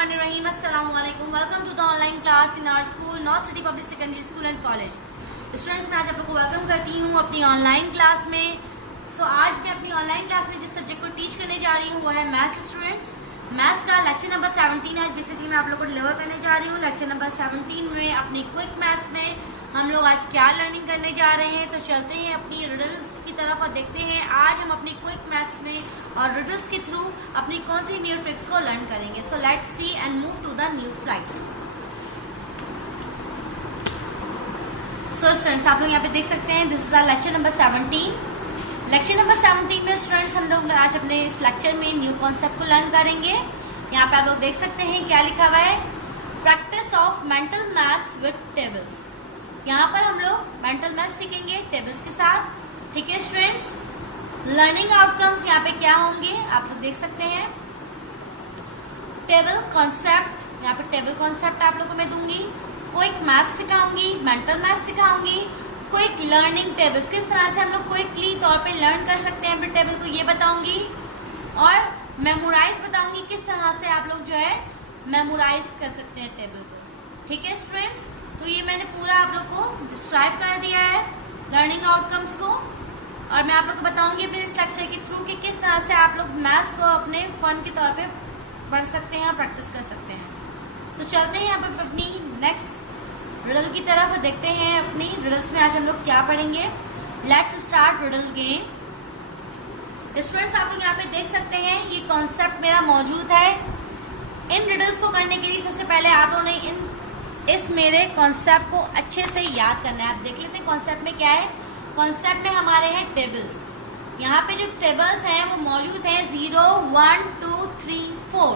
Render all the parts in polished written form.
Bismillahirrahmanirrahim. Assalamu alaikum. Welcome to the online class in our school, North City Public Secondary School and College. Students, मैं आज आप लोगों को welcome करती हूँ अपनी ऑनलाइन क्लास में। आज मैं अपनी ऑनलाइन क्लास में जिस सब्जेक्ट को टीच करने जा रही हूँ वो है मैथ्स। स्टूडेंट्स, मैथ्स का लेक्चर नंबर 17 आज बेसिकली मैं आप लोगों को डिलीवर करने जा रही हूँ। लेक्चर नंबर 17 में अपनी क्विक मैथ्स में हम लोग आज क्या लर्निंग करने जा रहे हैं। तो चलते हैं अपनी रिडल्स की तरफ और देखते हैं आज हम अपनी क्विक मैथ्स में और रिडल्स के थ्रू अपनी कौन सी न्यू ट्रिक्स को लर्न करेंगे। So let's see and move to the new slide. So students, आप लोग यहाँ पे देख सकते हैं this is the lecture number 17। Lecture number 17 में स्टूडेंट्स हम लोग आज अपने इस लेक्चर में न्यू कॉन्सेप्ट को लर्न करेंगे। यहाँ पे आप लोग देख सकते हैं क्या लिखा हुआ है, practice of mental maths with tables. यहाँ पर हम लोग मेंटल मैथ्स सीखेंगे टेबल्स के साथ। ठीक है स्टूडेंट्स, लर्निंग आउटकम्स यहाँ पे क्या होंगे आप लोग देख सकते हैं। टेबल कॉन्सेप्ट, यहाँ पे टेबल कॉन्सेप्ट आप लोगों को मैं दूंगी। क्विक मैथ्स सिखाऊंगी, मेंटल मैथ्स सिखाऊंगी, क्विक लर्निंग टेबल्स किस तरह से हम लोग क्विकली तौर पे लर्न कर सकते हैं अपने टेबल को ये बताऊंगी, और मेमोराइज बताऊंगी किस तरह से आप लोग जो है मेमोराइज कर सकते हैं टेबल को। ठीक है स्टूडेंट्स, तो ये मैंने पूरा आप लोग को डिस्क्राइब कर दिया है लर्निंग आउटकम्स को, और मैं आप लोग को बताऊंगी अपने इस लेक्चर के थ्रू कि किस तरह से आप लोग मैथ्स को अपने फन के तौर पे पढ़ सकते हैं और प्रैक्टिस कर सकते हैं। तो चलते हैं यहाँ पर अपनी नेक्स्ट रिडल की तरफ और देखते हैं अपनी रिडल्स में आज हम लोग क्या पढ़ेंगे। Let's start riddle game. Students, आप लोग यहाँ पे देख सकते हैं ये कॉन्सेप्ट मेरा मौजूद है। इन रिडल्स को करने के लिए सबसे पहले आप लोगों ने इस मेरे कॉन्सेप्ट को अच्छे से याद करना है। आप देख लेते हैं कॉन्सेप्ट में क्या है। कॉन्सेप्ट में हमारे हैं टेबल्स। यहाँ पे जो टेबल्स हैं वो मौजूद हैं 0, 1, 2, 3, 4।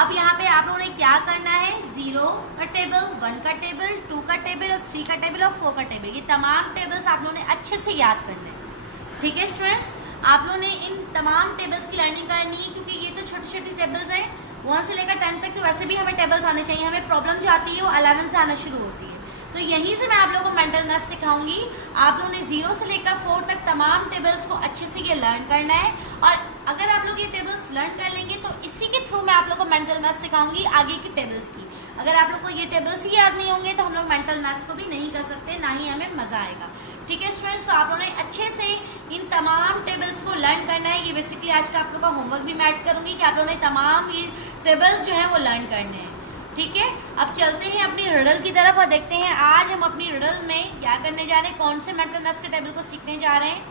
अब यहाँ पे आप लोगों ने क्या करना है, 0 का टेबल, 1 का टेबल, 2 का टेबल और 3 का टेबल और 4 का टेबल, ये तमाम टेबल्स आप लोगों ने अच्छे से याद करने हैं। ठीक है स्टूडेंट्स, आप लोगों ने इन तमाम टेबल्स की लर्निंग करनी है क्योंकि ये तो छोटी छोटी टेबल्स हैं। 1 से लेकर 10 तक तो वैसे भी हमें टेबल्स आने चाहिए, हमें प्रॉब्लम जो आती है वो 11 से आना शुरू होती है। तो यहीं से मैं आप लोगों को मेंटल मैथ्स सिखाऊंगी। आप लोगों ने 0 से लेकर 4 तक तमाम टेबल्स को अच्छे से ये लर्न करना है, और अगर आप लोग ये टेबल्स लर्न कर लेंगे तो इसी के थ्रू मैं आप लोग को मेंटल मैथ्स सिखाऊंगी आगे की टेबल्स की। अगर आप लोग को ये टेबल्स ही याद नहीं होंगे तो हम लोग मेंटल मैथ्स को भी नहीं कर सकते, ना ही हमें मजा आएगा। ठीक है स्टूडेंट्स, तो आप लोगों ने अच्छे से इन तमाम टेबल्स को लर्न करना है। ये बेसिकली आज का आप लोग का होमवर्क भी मैं ऐड करूंगी कि आप लोगों ने तमाम ये टेबल्स जो है वो लर्न करने हैं। ठीक है, अब चलते हैं अपनी रिडल की तरफ और देखते हैं आज हम अपनी रिडल में क्या करने जा रहे हैं, कौन से मेंटल मैथ्स के टेबल को सीखने जा रहे हैं।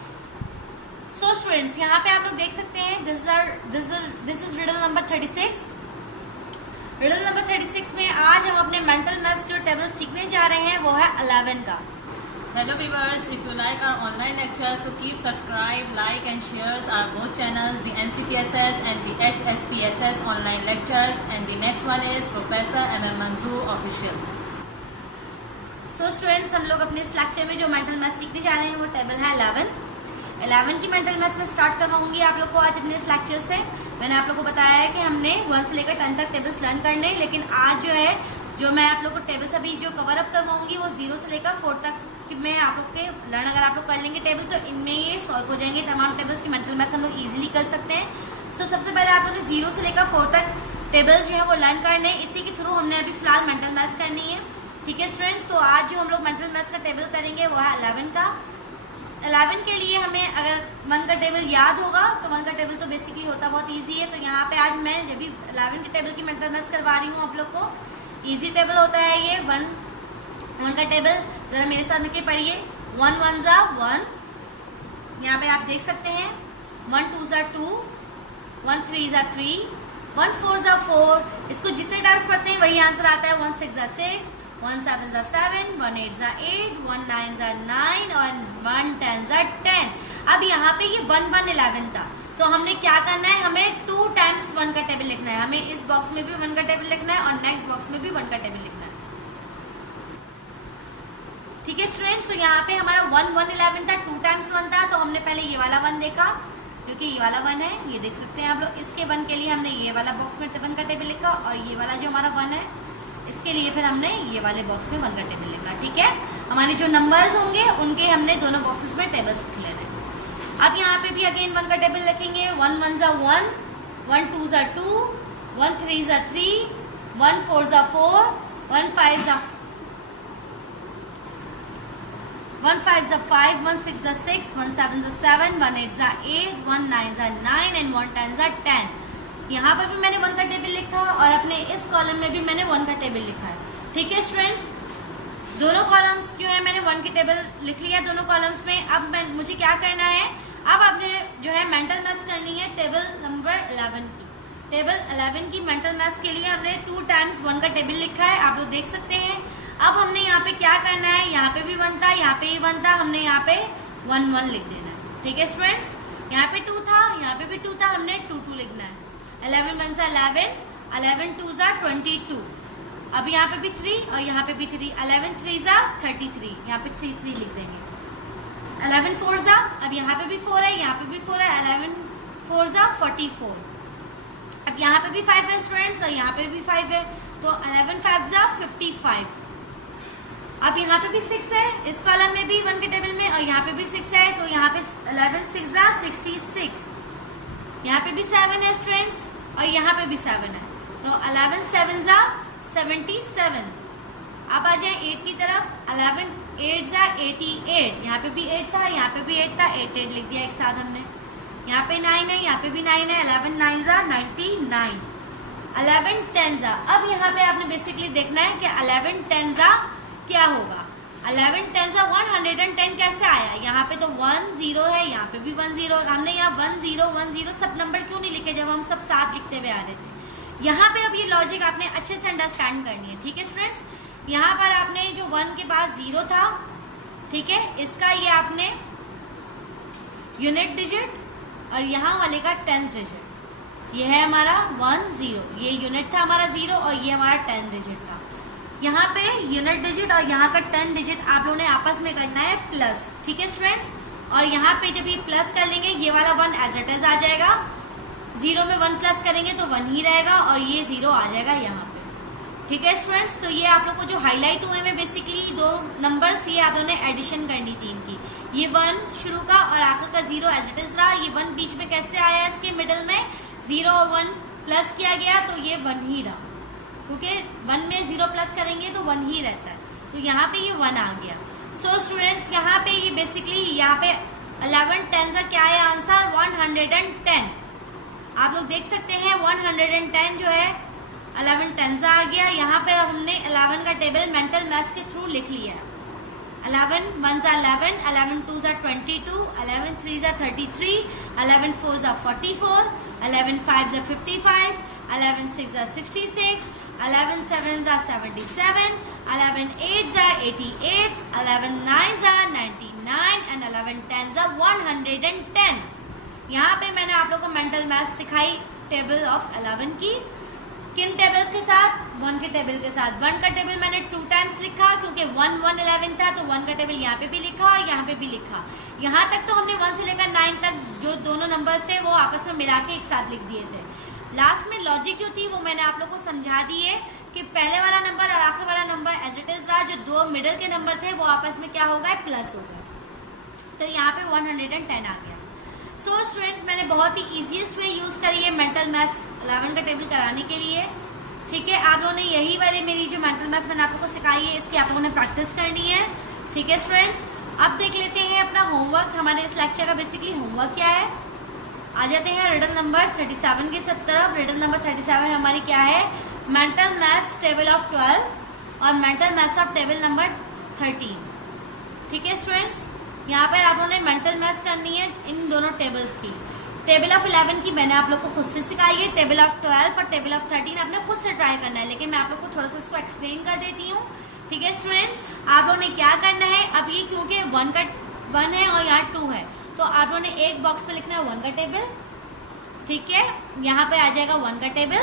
सो स्टूडेंट्स, यहाँ पे आप लोग देख सकते हैं this is riddle number 36। Riddle number 36 में आज हम अपने मेंटल मैथ्स जो टेबल सीखने जा रहे हैं वो है 11 का। Hello viewers, if you like our online lectures, so keep subscribe, like and shares our both channels, the NCPSS and the HSPSS online lectures, and the next one is Professor MM Manzoor official. So students, हम लोग अपने इस lecture में जो mental maths सीखने जा रहे हैं वो टेबल है 11 की मेंटल मैथ्स में स्टार्ट करवाऊंगी आप लोग को आज अपने इस लेक्चर से। मैंने आप लोग को बताया है कि हमने 1 से लेकर 10 तक टेबल्स लर्न करने, लेकिन आज जो है जो मैं आप लोग को टेबल्स अभी जो कवर अप करवाऊंगी वो 0 से लेकर 4 तक में आप लोग के लर्न अगर आप लोग कर लेंगे टेबल तो इनमें ये सॉल्व हो जाएंगे। तमाम टेबल्स की मेंटल मैथ्स हम लोग इजीली कर सकते हैं। सो सबसे पहले आप लोगों ने 0 से लेकर 4 तक टेबल्स जो है वो लर्न करने, इसी के थ्रू हमने अभी फिलहाल मेंटल मैथ्स करनी है। ठीक है स्टूडेंट्स, तो आज जो हम लोग मेंटल मैथ्स का टेबल करेंगे वो है 11 का। 11 के लिए हमें अगर 1 का टेबल याद होगा तो 1 का टेबल तो बेसिकली होता बहुत ईजी है। तो यहाँ पे आज मैं जब भी 11 के टेबल की मेंटल मैथ्स करवा रही हूँ आप लोग को, ईजी टेबल होता है ये 1 का टेबल। जरा मेरे साथ मिलकर पढ़िए। 1 1 जा 1, यहाँ पे आप देख सकते हैं 1 2 जा 2, 1 3 जा 3, 1 4 जा 4। इसको जितने टाइम्स पढ़ते हैं वही आंसर आता है। 1 6 जा 6, 1 7 जा 7, 1 8 जा 8, 1 9 जा 9 और 1 10 जा 10। अब यहाँ पे ये 1 1 11 था, तो हमने क्या करना है, हमें 2 टाइम्स 1 का टेबल लिखना है। हमें इस बॉक्स में भी 1 का टेबल लिखना है और नेक्स्ट बॉक्स में भी 1 का टेबल लिखना है। ठीक है स्टूडेंट्स, तो यहाँ पे हमारा 1 1 11 था, 2 टाइम्स 1 था, तो हमने पहले ये वाला 1 देखा क्योंकि ये वाला 1 है, ये देख सकते हैं आप लोग। इसके 1 के लिए हमने ये वाला बॉक्स में 1 का टेबल लिखा, और ये वाला जो हमारा 1 है इसके लिए फिर हमने ये वाले बॉक्स में 1 का टेबल लिखा। ठीक है, हमारे जो नंबर्स होंगे उनके हमने दोनों बॉक्सेस में टेबल्स लिख लेने। अब यहाँ पे भी अगेन 1 का टेबल लिखेंगे। 1 1 जा 1, 1 2 जा 2, 1 3 जा 3, 1 4 जा 4, 1 5 जा 5, 1 6 जा 6, 1 7 जा 7, 1 8 जा 8, 1 9 जा 9 एंड 1 10 जा 10। यहाँ पर भी मैंने 1 का टेबल लिखा और अपने इस कॉलम में भी मैंने 1 का टेबल लिखा है। ठीक है स्टूडेंट्स, दोनों कॉलम्स जो है मैंने 1 की टेबल लिख लिया दोनों कॉलम्स में। अब मुझे क्या करना है, अब आपने जो है मेंटल मैथ्स करनी है टेबल नंबर 11 की। टेबल 11 की मेंटल मैथ्स के लिए हमने 2 टाइम्स 1 का टेबल लिखा है, आप लोग देख सकते हैं। अब हमने यहाँ पे क्या करना है, यहाँ पे भी 1 था, यहाँ पे ही 1 था, हमने यहाँ पे 1 1 लिख देना है। ठीक है स्टूडेंट्स, यहाँ पे 2 था, यहाँ पे भी 2 था, हमने 2 2 लिखना है। 11 1 जा 11, 11 2 जा 22। अब यहाँ पे भी 3 और यहाँ पे भी 3, 11 3 जा 33, यहाँ पे 3 3 लिख देंगे। 11 4 जा, अब यहाँ पे भी 4 है, यहाँ पे भी 4 है, 11 4 जा 44। अब यहाँ पे भी 5 है स्टूडेंट्स और यहाँ पे भी 5 है, तो 11 5 जा 55। अब यहाँ पे भी 6 है, इस कॉलम में भी 1 के टेबल में, और यहाँ पे भी 6 है, तो यहाँ पे 11 6 जा 66। यहाँ पे भी 7 है स्टूडेंट्स और यहाँ पे भी 7 है, तो 11 7 जा 77। अब आ जाए 8 की तरफ, 11 8 जा 88, यहाँ पे भी 8 था, यहाँ पे भी 8 था, 8 8 लिख दिया एक साथ हमने। यहाँ पे 9 है, यहाँ पे भी 9 है, 11 9 जा 99। 11 10 जा, अब यहाँ पे आपने बेसिकली देखना है कि 11 10 जा क्या होगा। 11 10 जा 110 कैसे आया, यहाँ पे तो 1 0 है, यहाँ पे भी 1 0 है, हमने यहाँ 1 0 1 0 सब नंबर क्यों नहीं लिखे जब हम सब साथ लिखते हुए आ रहे थे। यहाँ पे अब ये लॉजिक आपने अच्छे से अंडरस्टैंड करनी है। ठीक है स्टूडेंट्स, यहाँ पर आपने जो 1 के बाद 0 था, ठीक है, इसका ये आपने यूनिट डिजिट और यहाँ वाले का 10th डिजिट, ये है हमारा 1 0, ये यूनिट था हमारा 0 और ये हमारा 10th डिजिट था। यहाँ पे यूनिट डिजिट और यहाँ का 10 डिजिट आप लोगों ने आपस में करना है प्लस। ठीक है स्टूडेंट्स, और यहाँ पे जब ये प्लस कर लेंगे ये वाला 1 एज इट इज आ जाएगा, 0 में 1 प्लस करेंगे तो 1 ही रहेगा और ये 0 आ जाएगा यहाँ पे। ठीक है स्टूडेंट्स, तो ये आप लोग को जो हाईलाइट हुए में बेसिकली 2 नंबर्स, ये आप लोगों ने एडिशन करनी थी इनकी। ये 1 शुरू का और आखिर का 0 एज इट इज रहा, ये 1 बीच में कैसे आया, इसके मिडिल में 0 और 1 प्लस किया गया तो ये 1 ही रहा, क्योंकि 1 में 0 प्लस करेंगे तो 1 ही रहता है, तो यहाँ पे ये 1 आ गया। सो स्टूडेंट्स, यहाँ पे ये बेसिकली यहाँ पे 11 10 का क्या है आंसर, 110। आप लोग देख सकते हैं 110 जो है 11 10 आ गया। यहाँ पे हमने 11 का टेबल मेंटल मैथ्स के थ्रू लिख लिया है। 11 1 जा 11, 11 2 जा 22, 11 3 जा 33, 11 4 जा 44, 11 5 जा 55, 11 6 जा 66, 11 7 जा 77, 11 8 जा 88, 11 9 जा 99 एंड 11 10 जा 110। यहाँ पे मैंने आप लोगों को मेंटल मैथ्स सिखाई टेबल ऑफ 11 की, किन टेबल्स के साथ, 1 के टेबल के साथ। 1 का टेबल मैंने 2 टाइम्स लिखा क्योंकि 1 1 11 था, तो 1 का टेबल यहाँ पे भी लिखा और यहाँ पे भी लिखा। यहाँ तक तो हमने 1 से लेकर 9 तक जो दोनों नंबर्स थे वो आपस में मिला के एक साथ लिख दिए थे। लास्ट में लॉजिक जो थी वो मैंने आप लोग को समझा दी है कि पहले वाला नंबर और आखिर वाला नंबर एज इट इज रहा, जो 2 मिडिल के नंबर थे वो आपस में क्या हो गए, प्लस हो गए, तो यहाँ पे 110 आ गया। सो स्टूडेंट्स, मैंने बहुत ही ईजीएस्ट वे यूज करी है मेंटल मैथ्स 11 का टेबल कराने के लिए। ठीक है, आप लोगों ने यही वाली मेरी जो मेंटल मैथ्स मैंने आप लोगों को सिखाई है इसकी आप लोगों ने प्रैक्टिस करनी है। ठीक है स्टूडेंट्स, अब देख लेते हैं अपना होमवर्क। हमारे इस लेक्चर का बेसिकली होमवर्क क्या है, आ जाते हैं रिडल नंबर 37 की तरफ। रिडल नंबर 37 हमारी क्या है, मेंटल मैथ्स टेबल ऑफ 12 और mental maths of table number 13। ठीक है स्टूडेंट्स, यहाँ पर आप लोगों ने मेंटल मैथ्स करनी है इन दोनों टेबल्स की। टेबल ऑफ 11 की मैंने आप लोग को खुद से सिखाई है, टेबल ऑफ 12 और टेबल ऑफ 13 आपने खुद से ट्राई करना है, लेकिन मैं आप लोग को थोड़ा सा इसको एक्सप्लेन कर देती हूँ। ठीक है स्टूडेंट्स, आप लोगों ने क्या करना है, अब ये क्योंकि 1 है और यहाँ 2 है, तो आप लोगों ने एक बॉक्स में लिखना है 1 का टेबल। ठीक है, यहाँ पे आ जाएगा 1 का टेबल।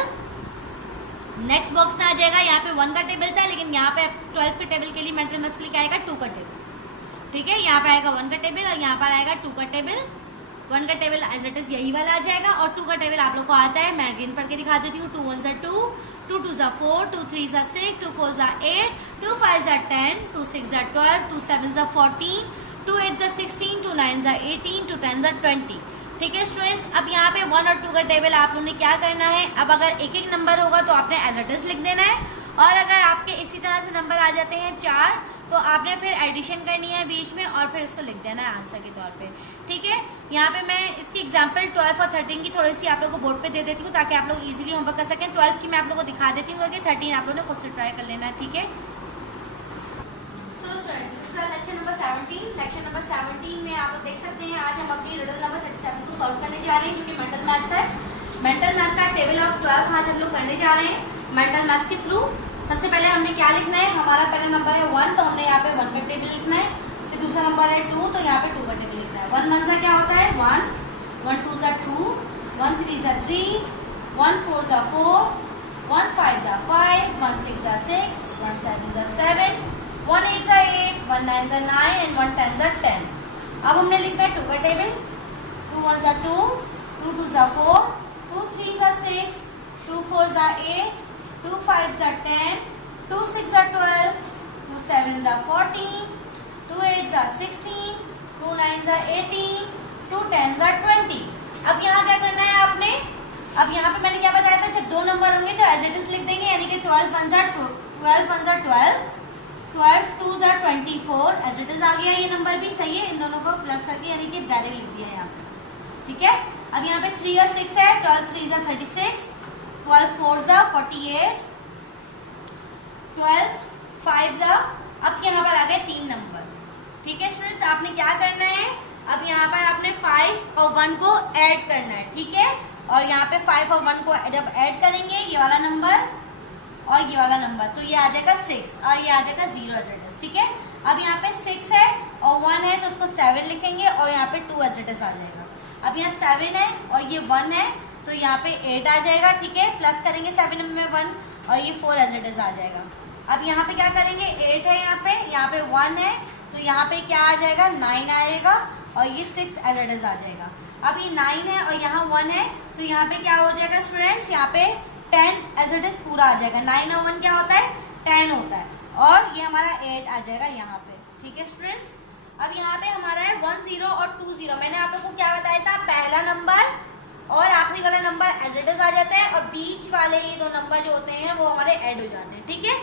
नेक्स्ट बॉक्स में आ जाएगा, यहाँ पे 1 का टेबल था, लेकिन यहाँ पे 12 के टेबल के लिए मेंटल मैथ्स के लिए क्या आएगा, 2 का टेबल। ठीक है, यहाँ पे आएगा 1 का टेबल और यहाँ पर आएगा 2 का टेबल। 1 का टेबल एज इट इज यही वाला आ जाएगा और 2 का टेबल आप लोग को आता है, मैं अगेन पढ़ के दिखा देती हूँ। 2 1 जा 2, 2 2 जा 4, 2 3 जा 6, 2 4 जा 8, 2 5 जा 10, 2 6 जा 12, 2 7 जा 14, 2 8 जा 16, 2 9 जा 18, 2 10 जा 20, ठीक है स्टूडेंट्स, अब यहाँ पे 1 और 2 का टेबल आप लोगों ने क्या करना है, अब अगर एक एक नंबर होगा तो आपने एज इट इज लिख देना है, और अगर आपके इसी तरह से नंबर आ जाते हैं 4 तो आपने फिर एडिशन करनी है बीच में और फिर उसको लिख देना है आंसर के तौर पे। ठीक है, यहाँ पे मैं इसकी एग्जांपल 12 और 13 की थोड़ी सी आप लोगों को बोर्ड पे दे देती हूँ ताकि आप लोग इजीली होमवर्क कर सकें। 12 की मैं आप लोगों को दिखा देती हूँ क्योंकि 13 आप लोगों ने खुद से ट्राई कर लेना है। ठीक है, सो स्टूडेंट्स लेक्चर नंबर 17 में आप लोग देख सकते हैं आज हम अपनी रिडल नंबर 37 को सॉल्व करने जा रहे हैं जो कि मेंटल मैथ्स है। मेंटल मैथ्स का टेबल ऑफ 12 आज हम लोग करने जा रहे हैं मेंटल मैथ्स के थ्रू। सबसे पहले हमने क्या लिखना है, हमारा पहला नंबर है 1 तो हमने यहाँ पे 1 का टेबल लिखना है, फिर दूसरा नंबर है 2 तो यहाँ पे 2 का टेबल लिखना है। 1 1 सा क्या होता है 1, 1 2 सा 2, 1 3 सा 3, 1 4 सा 4, 1 5 सा 5, 1 6 सा 6, 1 7 सा 7, 1 8 सा 8, 1 9 सा 9 एंड 1 10 सा 10। अब हमने लिखना है 2 का टेबल, 2 1 सा 2, 2 2 सा 4, 2 3 सा 6, 2 4 सा 8, 2 5 सा 10, 2 6 सा 12, 2 7 सा 14, 2 8 सा 16, 2 9 सा 18, 2 10 सा 20। अब यहाँ क्या करना है आपने, अब यहाँ पे मैंने क्या बताया था जब 2 नंबर होंगे तो एज इट इज लिख देंगे, यानी कि 12 1 सा 12, 12 2 सा 24 एज इट इज आ गया, ये नंबर भी सही है, इन दोनों को प्लस करके यानी कि डायरेक्ट लिख दिया यहाँ पे। ठीक है, अब यहाँ पे 3 और 6 है, 12 3 सा 36, 12 4 सा 48, 12 5 सा, अब यहाँ पर आ गए 3 नंबर। ठीक है स्टूडेंट्स, आपने क्या करना है, अब यहाँ पर आपने 5 और 1 को ऐड करना है। ठीक है, और यहाँ पे 5 और 1 को जब ऐड करेंगे ये वाला नंबर और ये वाला नंबर तो ये आ जाएगा 6 और ये आ जाएगा 0 एज इट इज। ठीक है, अब यहाँ पे 6 है और 1 है तो उसको 7 लिखेंगे और यहाँ पे 2 एज इट इज आ जाएगा। अब यहाँ 7 है और ये 1 है तो यहाँ पे 8 आ जाएगा। ठीक है, प्लस करेंगे 7 में 1 और ये 4 एज इट इज आ जाएगा। अब यहाँ पे क्या करेंगे, 8 है यहाँ पे 1 है तो यहाँ पे क्या आ जाएगा 9 आएगा और ये 6 एज इट इज आ जाएगा। अब ये 9 है और यहाँ 1 है तो यहाँ पे क्या हो जाएगा स्टूडेंट्स, यहाँ पे 10 एज इट इज पूरा आ जाएगा। 9 और 1 क्या होता है 10 होता है और ये हमारा 8 आ जाएगा यहाँ पे। ठीक है स्टूडेंट्स, अब यहाँ पे हमारा है 1 0 और 2 0। मैंने आप लोग को क्या बताया था, पहला नंबर और आखिरी वाला नंबर एज इट इज आ जाता है और बीच वाले ये 2 नंबर जो होते हैं वो हमारे ऐड हो जाते हैं। ठीक है,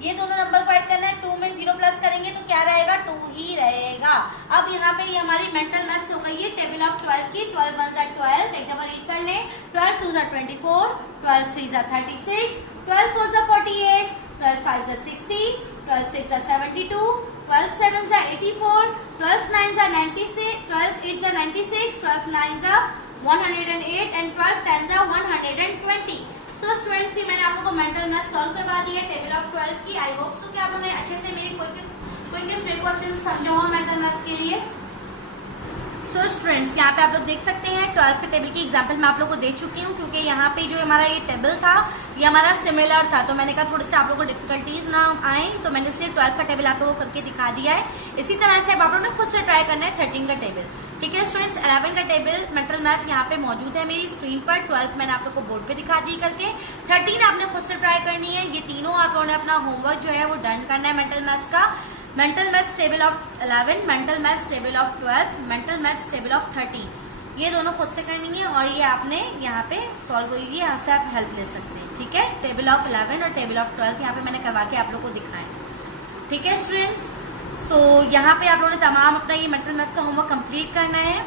ये दोनों नंबर को ऐड करना है, 2 में 0 प्लस करेंगे तो क्या रहेगा 2 ही रहेगा। अब यहाँ पे ये हमारी मेंटल मैथ्स हो गई है टेबल ऑफ 12 की। 12 1 सा 12, एक दफा रीड कर लें, 12 2 सा 24, 12 3 सा 36, 12 4 सा 48, 12 5 सा 60, 12 6 सा 72, 12 7 सा 84, 12 9 सा 96, 12 8 सा 96, 12 9 सा 108 एंड 12 10 सा 120। सो स्टूडेंट्स, ये मैंने आप लोगों को मेंटल मैथ सॉल्व करवा दी है टेबल ऑफ 12 की। आई होप सो कि आप लोगों ने अच्छे से मेरी कोई वे को अच्छे से समझा हो मेंटल मैथ्स के लिए। सो स्टूडेंट्स, यहाँ पे आप लोग देख सकते हैं 12 के टेबल की एग्जांपल मैं आप लोगों को दे चुकी हूँ क्योंकि यहाँ पे जो हमारा ये टेबल था ये हमारा सिमिलर था तो मैंने कहा थोड़े से आप लोगों को डिफिकल्टीज ना आए तो मैंने इसलिए 12 का टेबल आप लोगों को करके दिखा दिया है। इसी तरह से अब आप लोगों ने खुद से ट्राई करना है 13 का टेबल। ठीक है स्टूडेंट्स, 11 का टेबल मेंटल मैथ्स यहाँ पे मौजूद है मेरी स्क्रीन पर। 12 मैंने आप लोग को बोर्ड पे दिखा दी करके, 13 आपने खुद से ट्राई करनी है। ये तीनों आप लोगों ने अपना होमवर्क जो है वो डन करना है मेंटल मैथ्स का। Mental maths table of 11, mental maths table of 12, mental maths table of 13, ये दोनों खुद से करनी है और ये आपने यहाँ पे सॉल्व होगी, यहाँ से आप हेल्प ले सकते हैं। ठीक है, टेबल ऑफ 11 और टेबल ऑफ 12 यहाँ पे मैंने करवा के आप लोग को दिखाएं। ठीक है स्टूडेंट्स, सो यहाँ पे आप लोगों ने तमाम अपना ये मेंटल मैथ्स का होमवर्क कंप्लीट करना है।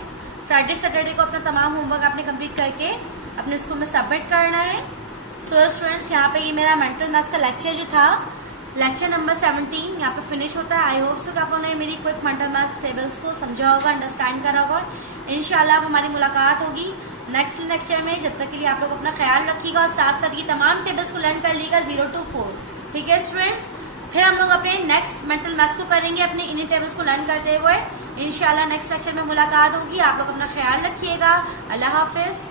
फ्राइडे सैटरडे को अपना तमाम होमवर्क आपने कंप्लीट करके अपने स्कूल में सबमिट करना है। सो स्टूडेंट्स, यहाँ पे ये मेरा मेंटल मैथ्स का लेक्चर जो था लेक्चर नंबर 17 यहाँ पे फिनिश होता है। आई होप सो कि आप लोगों ने मेरी क्विक मेंटल मैथ्स टेबल्स को समझा होगा, अंडरस्टैंड करा होगा। इंशाल्लाह अब हमारी मुलाकात होगी नेक्स्ट लेक्चर में। जब तक के लिए आप लोग अपना ख्याल रखिएगा और साथ साथ ये तमाम टेबल्स को लर्न कर लीजिएगा 0 to 4। ठीक है स्टूडेंट्स, फिर हम लोग अपने नेक्स्ट मेंटल मैथ्स को करेंगे अपने इन्हीं टेबल्स को लर्न करते हुए। इंशाल्लाह नेक्स्ट लेक्चर में मुलाकात होगी। आप लोग अपना ख्याल रखिएगा। अल्लाह हाफिज।